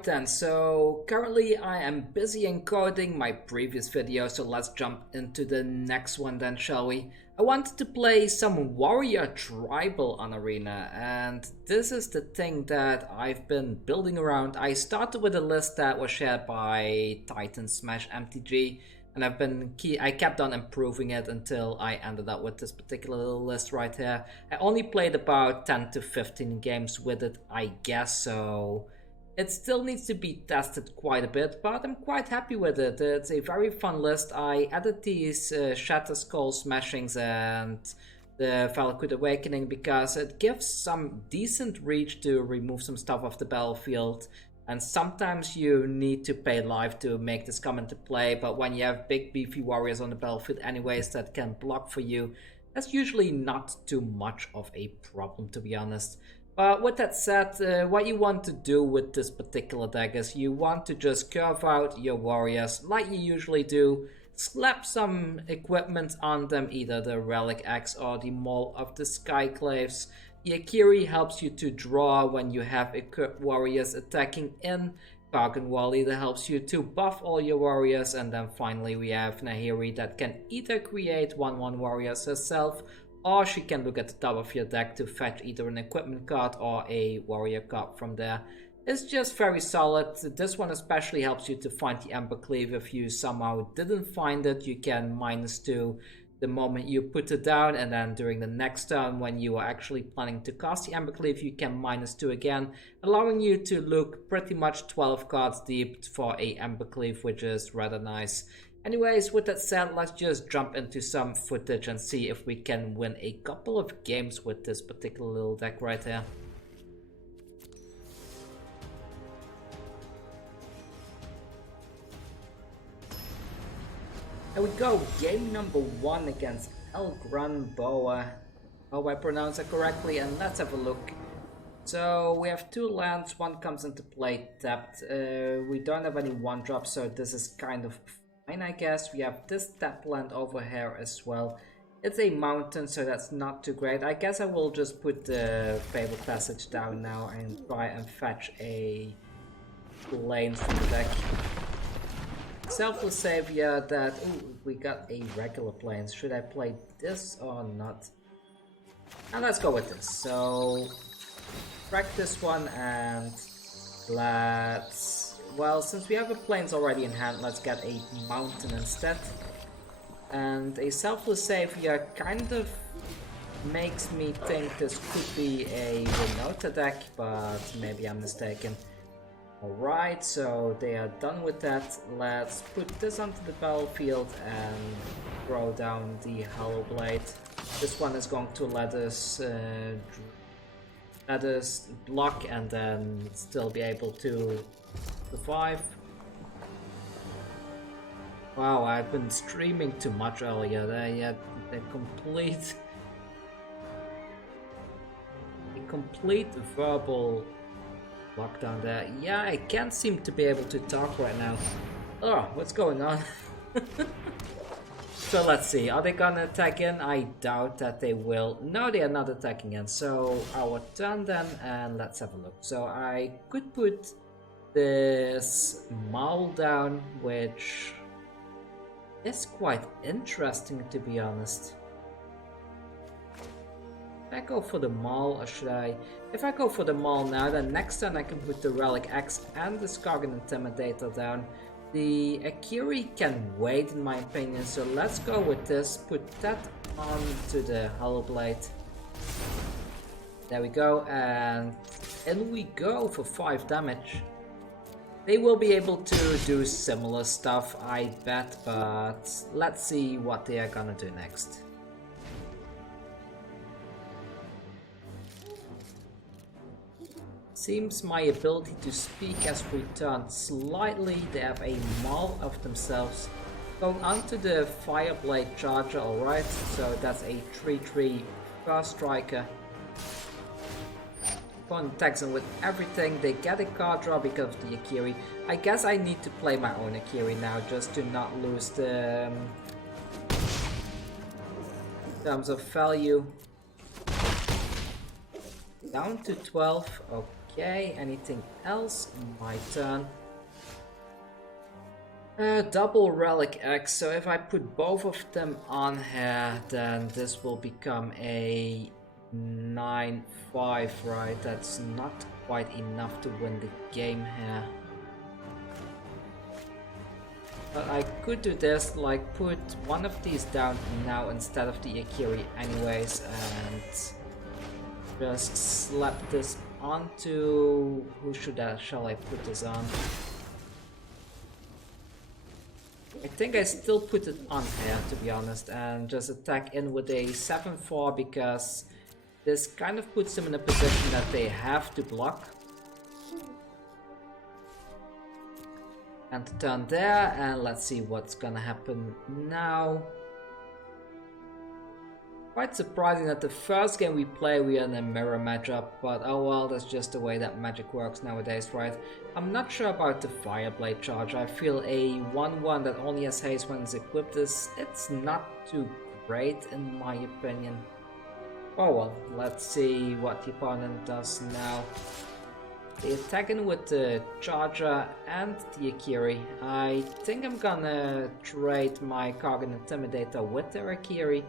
Alright then, so currently I am busy encoding my previous video, so let's jump into the next one then, shall we? I wanted to play some Warrior Tribal on Arena, and this is the thing that I've been building around. I started with a list that was shared by Titan Smash MTG, and I kept on improving it until I ended up with this particular little list right here. I only played about 10 to 15 games with it, I guess, so it still needs to be tested quite a bit, but I'm quite happy with it. It's a very fun list. I added these Shatterskull Smashings and the Valakut Awakening because it gives some decent reach to remove some stuff off the battlefield. And sometimes you need to pay life to make this come into play, but when you have big beefy warriors on the battlefield anyways that can block for you, that's usually not too much of a problem, to be honest. But with that said, what you want to do with this particular deck is you want to just curve out your warriors like you usually do, slap some equipment on them, either the Relic Axe or the Maul of the Skyclaves. The Akiri helps you to draw when you have equipped warriors attacking in. Kargan Warleader helps you to buff all your warriors, and then finally we have Nahiri that can either create 1/1 warriors herself, or she can look at the top of your deck to fetch either an equipment card or a warrior card from there. It's just very solid. This one especially helps you to find the Embercleave. If you somehow didn't find it, you can -2 the moment you put it down, and then during the next turn when you are actually planning to cast the Embercleave, you can -2 again, allowing you to look pretty much 12 cards deep for a Embercleave, which is rather nice. Anyways, with that said, let's just jump into some footage and see if we can win a couple of games with this particular little deck right here. There we go, game number 1 against El Gran Boa. Hope I pronounce it correctly, and let's have a look. So we have 2 lands, one comes into play tapped. We don't have any 1-drops, so this is kind of fine, I guess. We have this tapped land over here as well. It's a mountain, so that's not too great. I guess I will just put the Fabled Passage down now and try and fetch a lane from the deck. Selfless Savior that... Ooh, we got a regular planes. Should I play this or not? And let's go with this. So, crack this one and let's... Well, since we have the planes already in hand, let's get a mountain instead. And a Selfless Savior kind of makes me think this could be a Renota deck, but maybe I'm mistaken. Alright, so they are done with that. Let's put this onto the battlefield and throw down the Hallowblade. This one is going to let us block and then still be able to survive. Wow, I've been streaming too much earlier. The complete verbal lockdown there. Yeah, I can't seem to be able to talk right now. Oh, what's going on? So let's see, are they gonna attack in? I doubt that they will. No, they are not attacking in. So our turn then, and let's have a look. So I could put this Maul down, which is quite interesting, to be honest. If I go for the Maul, or should I... If I go for the Maul now, then next turn I can put the Relic Axe and the Kargan Intimidator down. The Akiri can wait, in my opinion, so let's go with this. Put that onto the Hallowblade. There we go, and in we go for 5 damage. They will be able to do similar stuff, I bet, but let's see what they are gonna do next. Seems my ability to speak has returned slightly. They have a Maul of themselves. Going onto the Fireblade Charger, alright, so that's a 3/3 first striker. Opponent attacks them with everything. They get a card draw because of the Akiri. I guess I need to play my own Akiri now just to not lose the terms of value. Down to 12. Okay, anything else? My turn. Double Relic Axe, so if I put both of them on here, then this will become a 9-5, right? That's not quite enough to win the game here. But I could do this, like put one of these down now instead of the Akiri anyways, and just slap this onto... who shall I put this on? I think I still put it on here, to be honest, and just attack in with a 7-4 because this kind of puts them in a position that they have to block. And turn there, and let's see what's gonna happen now. Quite surprising that the first game we play we are in a mirror matchup, but oh well, that's just the way that magic works nowadays, right? I'm not sure about the Fireblade charge. I feel a 1-1 that only has haste when it's equipped it's not too great in my opinion. Oh well, let's see what the opponent does now. They attack in with the Charger and the Akiri. I think I'm gonna trade my Kargan Intimidator with their Akiri.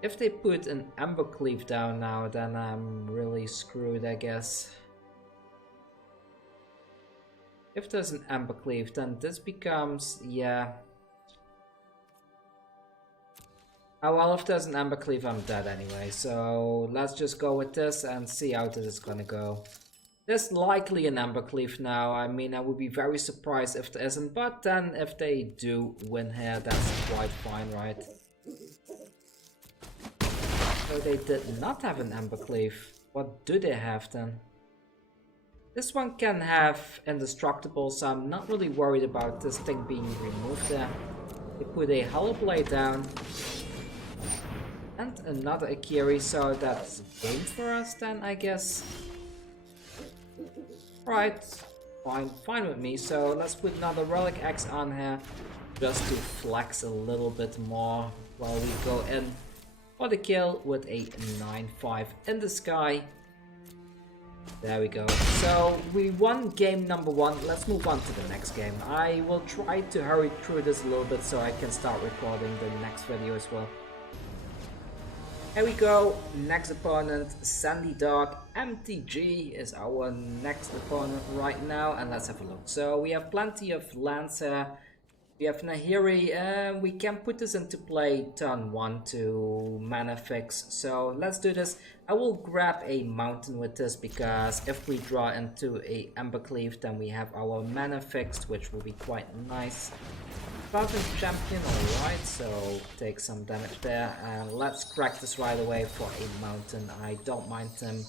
If they put an Embercleave down now, then I'm really screwed, I guess. If there's an Embercleave, then this becomes... yeah. Oh well, if there's an Embercleave, I'm dead anyway, so let's just go with this and see how this is gonna go. There's likely an Embercleave now. I mean, I would be very surprised if there isn't, but then if they do win here, that's quite fine, right? So they did not have an Embercleave. What do they have then? This one can have indestructible, so I'm not really worried about this thing being removed there. They put a Hallowblade down. And another Akiri, so that's game for us then, I guess. Right, fine with me. So let's put another Relic Axe on here, just to flex a little bit more while we go in for the kill with a 9-5 in the sky. There we go. So we won game number 1. Let's move on to the next game. I will try to hurry through this a little bit so I can start recording the next video as well. Here we go, next opponent, Sandy Dog MTG is our next opponent right now, and let's have a look. So we have plenty of lands here. We have Nahiri, we can put this into play turn 1 to mana fix, so let's do this. I will grab a mountain with this because if we draw into a Embercleave, then we have our mana fixed, which will be quite nice. Falcon champion, alright, so take some damage there, and let's crack this right away for a mountain. I don't mind them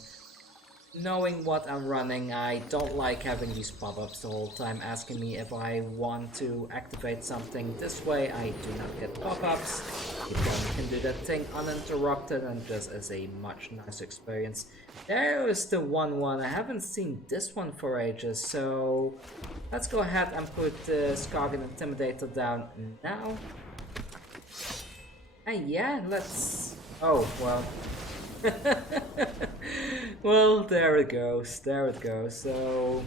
knowing what I'm running. I don't like having these pop-ups the whole time asking me if I want to activate something. This way I do not get pop-ups. You can do that thing uninterrupted, and just as a much nicer experience. There is the 1-1. I haven't seen this one for ages, so let's go ahead and put Kargan Intimidator down now. And yeah, let's... oh, well. Well, there it goes, so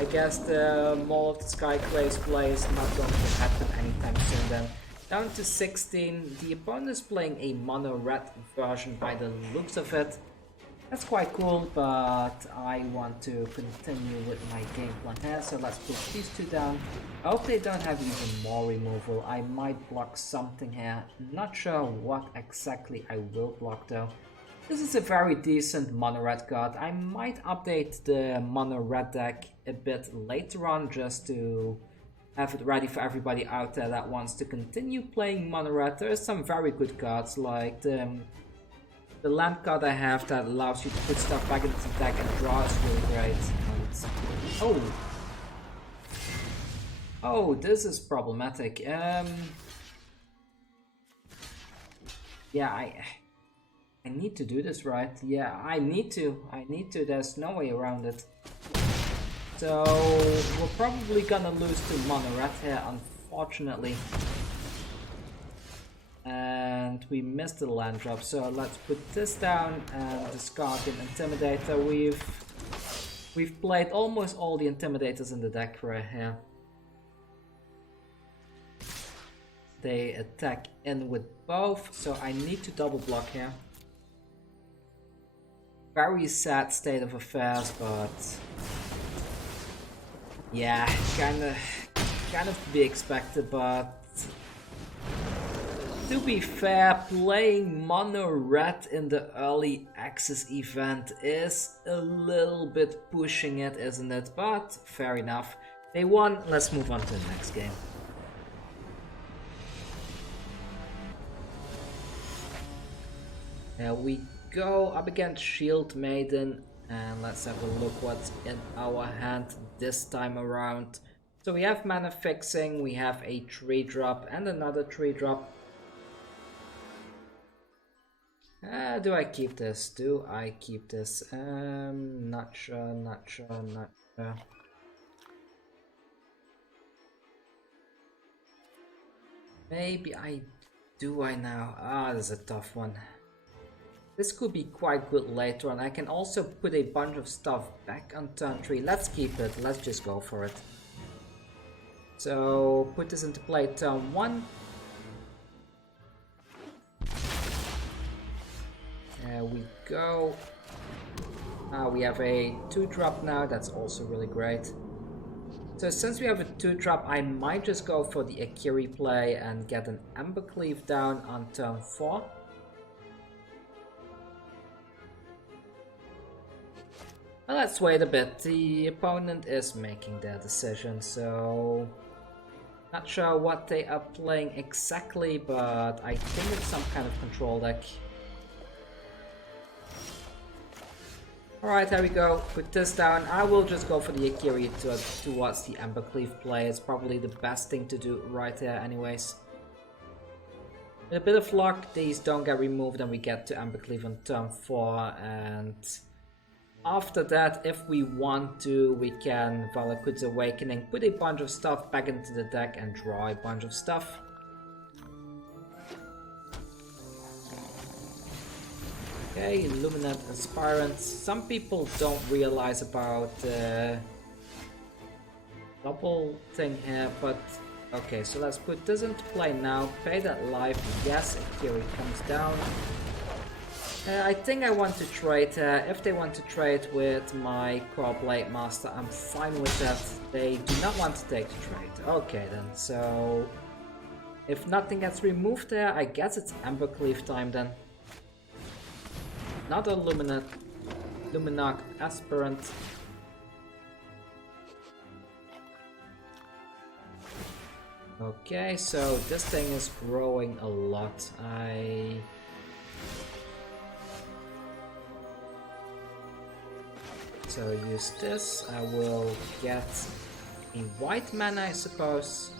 I guess the Maul of the Skyclaves play is not going to happen anytime soon then. Down to 16, the opponent is playing a mono red version by the looks of it. That's quite cool, but I want to continue with my game plan here, so let's put these two down. I hope they don't have even more removal. I might block something here, not sure what exactly I will block though. This is a very decent mono red card. I might update the mono red deck a bit later on just to have it ready for everybody out there that wants to continue playing mono red. There are some very good cards like the land card I have that allows you to put stuff back into the deck and draw is really great. And, oh, this is problematic. Yeah, I need to do this, right? Yeah, I need to. There's no way around it. So we're probably gonna lose to mono red here, unfortunately. And we missed the land drop, so let's put this down and discard the Intimidator. We've played almost all the Intimidators in the deck right here. They attack in with both, so I need to double block here. Very sad state of affairs, but yeah, kind of to be expected. But to be fair, playing mono red in the early access event is a little bit pushing it, isn't it? But fair enough. They won. Let's move on to the next game. Here we go up against Shield Maiden, and let's have a look what's in our hand this time around. So we have mana fixing, we have a 3-drop and another 3-drop. Do I keep this? Do I keep this? Not sure, not sure, not sure. Maybe I do I now? Ah, this is a tough one. This could be quite good later on. I can also put a bunch of stuff back on turn 3. Let's keep it. Let's just go for it. So, put this into play turn 1. There we go. We have a 2-drop now. That's also really great. So since we have a 2-drop, I might just go for the Akiri play and get an Embercleave down on turn 4. Well, let's wait a bit. The opponent is making their decision, so not sure what they are playing exactly, but I think it's some kind of control deck. Alright, here we go. Put this down. I will just go for the Akiri towards the Embercleave play. It's probably the best thing to do right there anyways. With a bit of luck, these don't get removed and we get to Embercleave on turn 4, and after that, if we want to, we can Valakut's Awakening, put a bunch of stuff back into the deck and draw a bunch of stuff. Okay, Illuminate Aspirant. Some people don't realize about the double thing here, but okay, so let's put this into play now. Pay that life. Yes, Akiri comes down. I think I want to trade. If they want to trade with my Kor Blademaster, I'm fine with that. They do not want to take the trade. Okay then, so if nothing gets removed there, I guess it's Embercleave time then. Another Luminarch Aspirant. Okay, so this thing is growing a lot. So use this. I will get a white mana, I suppose.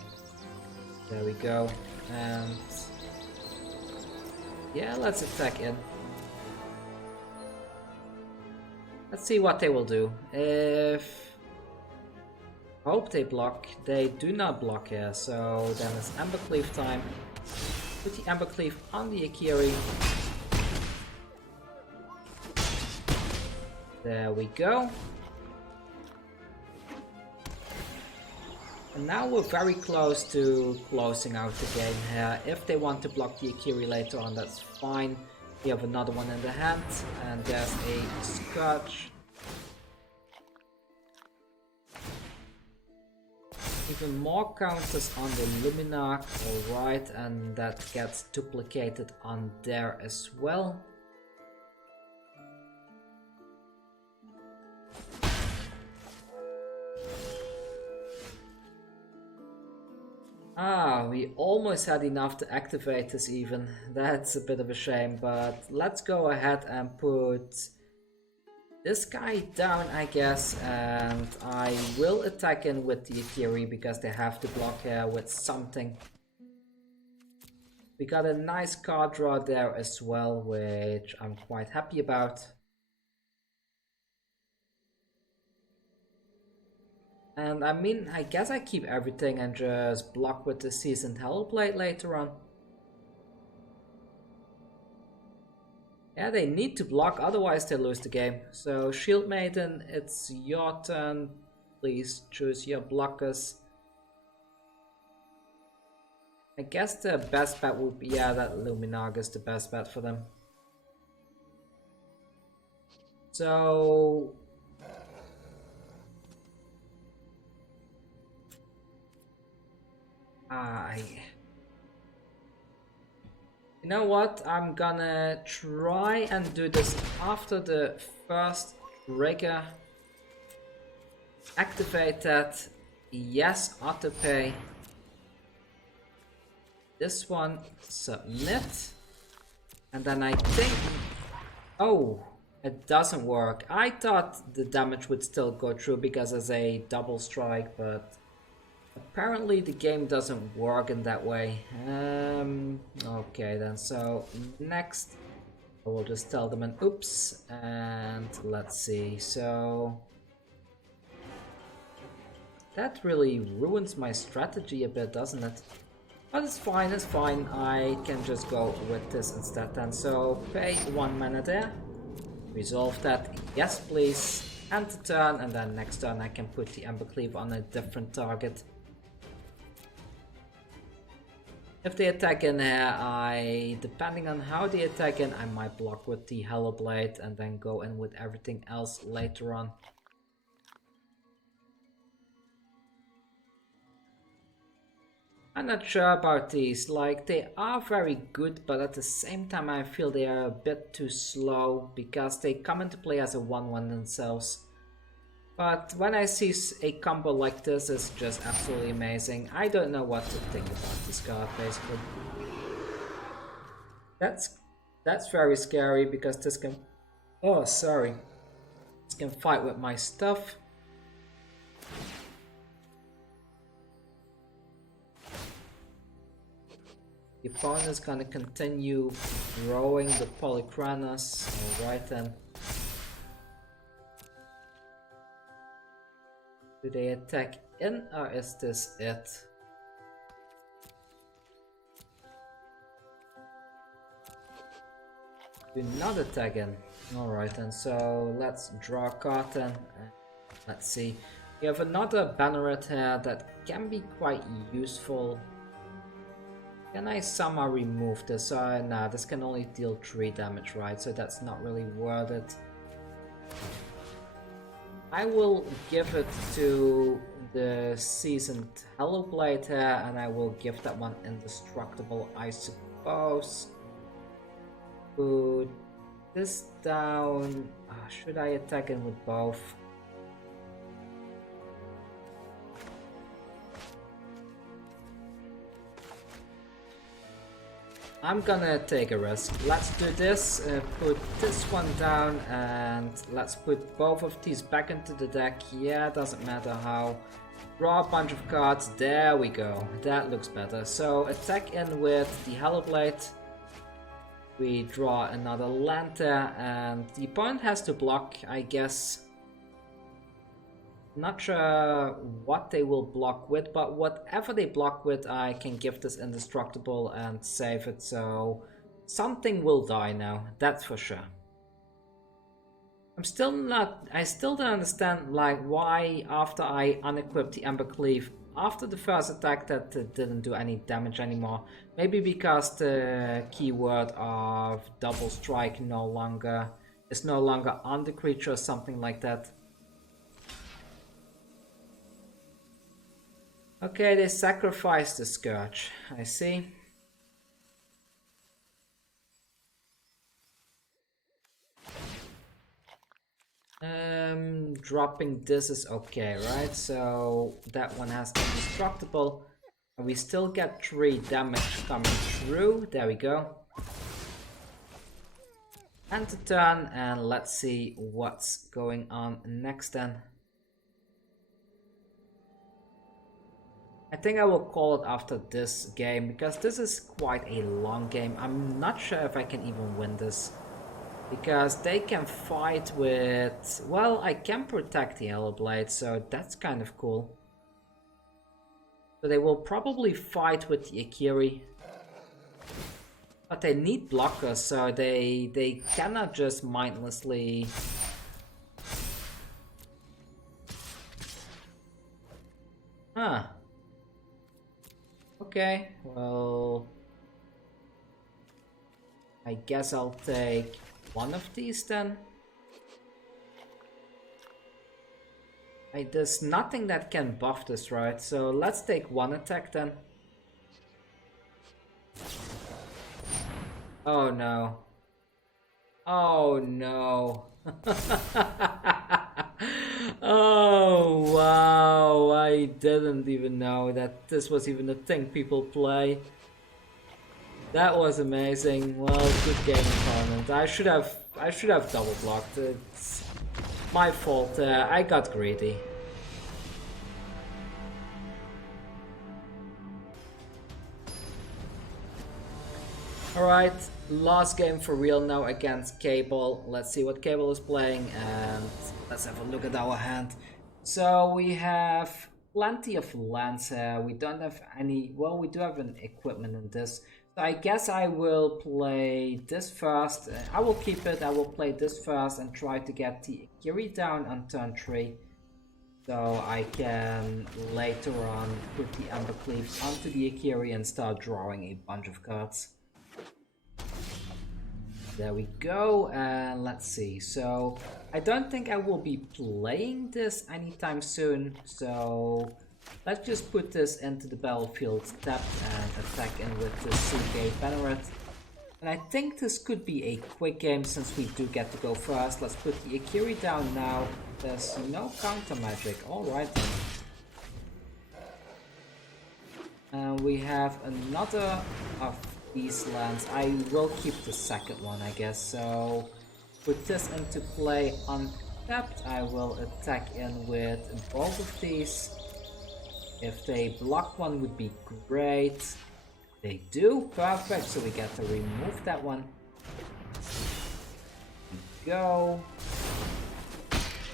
There we go. And yeah, let's attack in. Let's see what they will do. Hope they block. They do not block here, so then it's Embercleave time. Put the Embercleave on the Akiri. There we go. And now we're very close to closing out the game here. If they want to block the Akiri later on, that's fine. We have another one in the hand, and there's a Scourge. Even more counters on the Luminarch, alright, and that gets duplicated on there as well. We almost had enough to activate this even. That's a bit of a shame, but let's go ahead and put this guy down, I guess, and I will attack in with the Akiri because they have to block here with something. We got a nice card draw there as well, which I'm quite happy about. And I mean, I guess I keep everything and just block with the Seasoned Hallowblade later on. Yeah, they need to block, otherwise they lose the game. So, Shield Maiden, it's your turn. Please choose your blockers. I guess the best bet would be, yeah, that Luminaga is the best bet for them. So... You know what? I'm gonna try and do this after the first trigger. Activate that. Yes, autopay. This one, submit. And then I think... Oh, it doesn't work. I thought the damage would still go through because it's a double strike, but... Apparently the game doesn't work in that way. Okay then, so next I will just tell them an oops, and let's see, so... That really ruins my strategy a bit, doesn't it? But it's fine, I can just go with this instead then. So pay 1 mana there, resolve that, yes please, end the turn, and then next turn I can put the Embercleave on a different target. If they attack in here, depending on how they attack in, I might block with the Hallowblade and then go in with everything else later on. I'm not sure about these, like they are very good, but at the same time I feel they are a bit too slow because they come into play as a 1-1 themselves. But when I see a combo like this, it's just absolutely amazing. I don't know what to think about this card, basically. That's very scary because this can... Oh, sorry. This can fight with my stuff. The opponent is gonna continue throwing the Polychronos. Alright then. Do they attack in, or is this it? Do not attack in. Alright then, so let's draw a card then. Let's see. We have another Banneret here that can be quite useful. Can I somehow remove this? Nah, this can only deal 3 damage, right? So that's not really worth it. I will give it to the Seasoned Hallowblade here, and I will give that one indestructible, I suppose. Put this down. Should I attack him with both? I'm gonna take a risk. Let's do this, put this one down, and let's put both of these back into the deck. Yeah, doesn't matter how. Draw a bunch of cards, there we go. That looks better. So attack in with the Hallowblade. We draw another land there, and the opponent has to block, I guess. Not sure what they will block with, but whatever they block with, I can give this indestructible and save it, so something will die now, that's for sure. I still don't understand like why after I unequipped the Embercleave, after the first attack that didn't do any damage anymore. Maybe because the keyword of double strike is no longer on the creature or something like that. Okay, they sacrificed the Scourge, I see. Dropping this is okay, right? So that one has indestructible. And we still get 3 damage coming through. There we go. End the turn, and let's see what's going on next then. I think I will call it after this game, because this is quite a long game. I'm not sure if I can even win this. Because they can fight with... Well, I can protect the Hallowblade, so that's kind of cool. So they will probably fight with the Akiri. But they need blockers, so they cannot just mindlessly... Huh. Okay, well... I guess I'll take one of these then. There's nothing that can buff this, right? So let's take one attack then. Oh no. Oh no. Oh wow, I didn't even know that this was even a thing people play. That was amazing. Well, good game opponent. I should have double blocked. It's my fault. I got greedy. Alright, last game for real now against Cable. Let's see what Cable is playing and let's have a look at our hand. So we have plenty of lands here. We don't have any... Well, we do have an equipment in this. So I guess I will play this first. I will keep it. I will play this first and try to get the Akiri down on turn 3. So I can later on put the Embercleave onto the Akiri and start drawing a bunch of cards. There we go, and let's see. So I don't think I will be playing this anytime soon, so let's just put this into the battlefield tapped and attack in with the Seagate Banneret. And I think this could be a quick game since we do get to go first. Let's put the Akiri down now. There's no counter magic, alright then. And we have another of these lands. I will keep the second one, I guess. So put this into play untapped. I will attack in with both of these. If they block one would be great. They do, perfect. So we get to remove that one. Go.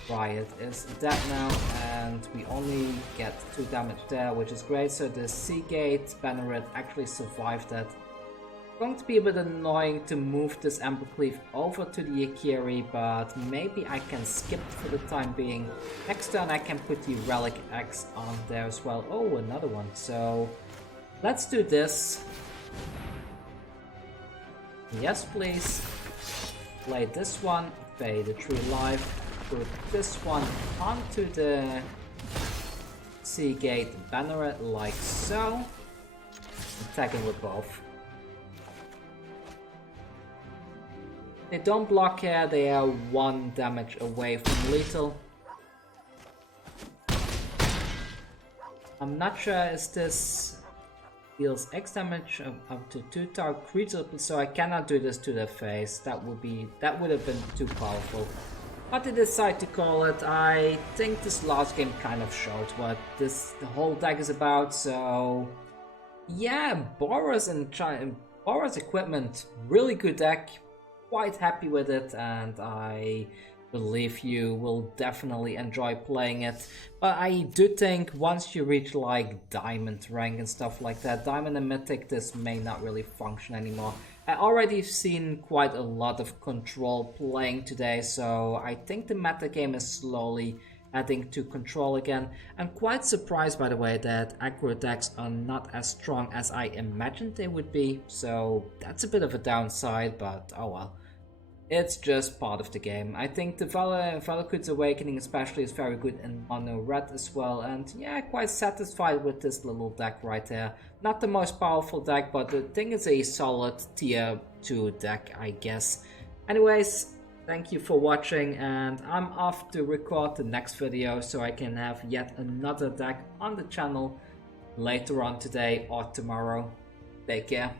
Riot is dead now, and we only get 2 damage there, which is great. So the Seagate Banneret actually survived that. Going to be a bit annoying to move this Embercleave over to the Akiri, but maybe I can skip for the time being. Next turn I can put the Relic Axe on there as well. Oh, another one. So let's do this. Yes, please. Play this one, pay the 3 life, put this one onto the Seagate Banneret like so. Attacking with both. They don't block here, they are 1 damage away from lethal. I'm not sure is this deals X damage up to 2 target creatures, so I cannot do this to their face. That would have been too powerful. But they decide to call it. I think this last game kind of showed what the whole deck is about, so yeah, Boros and Boros equipment, really good deck. Quite happy with it, and I believe you will definitely enjoy playing it. But I do think once you reach like diamond rank and stuff like that, diamond and mythic, this may not really function anymore. I already seen quite a lot of control playing today, so I think the meta game is slowly adding to control again. I'm quite surprised, by the way, that aggro decks are not as strong as I imagined they would be, so that's a bit of a downside, but oh well. It's just part of the game. I think the Valakut's Awakening especially is very good in mono red as well, and yeah, quite satisfied with this little deck right there. Not the most powerful deck, but the thing is a solid tier 2 deck, I guess. Anyways, thank you for watching, and I'm off to record the next video so I can have yet another deck on the channel later on today or tomorrow. Take care.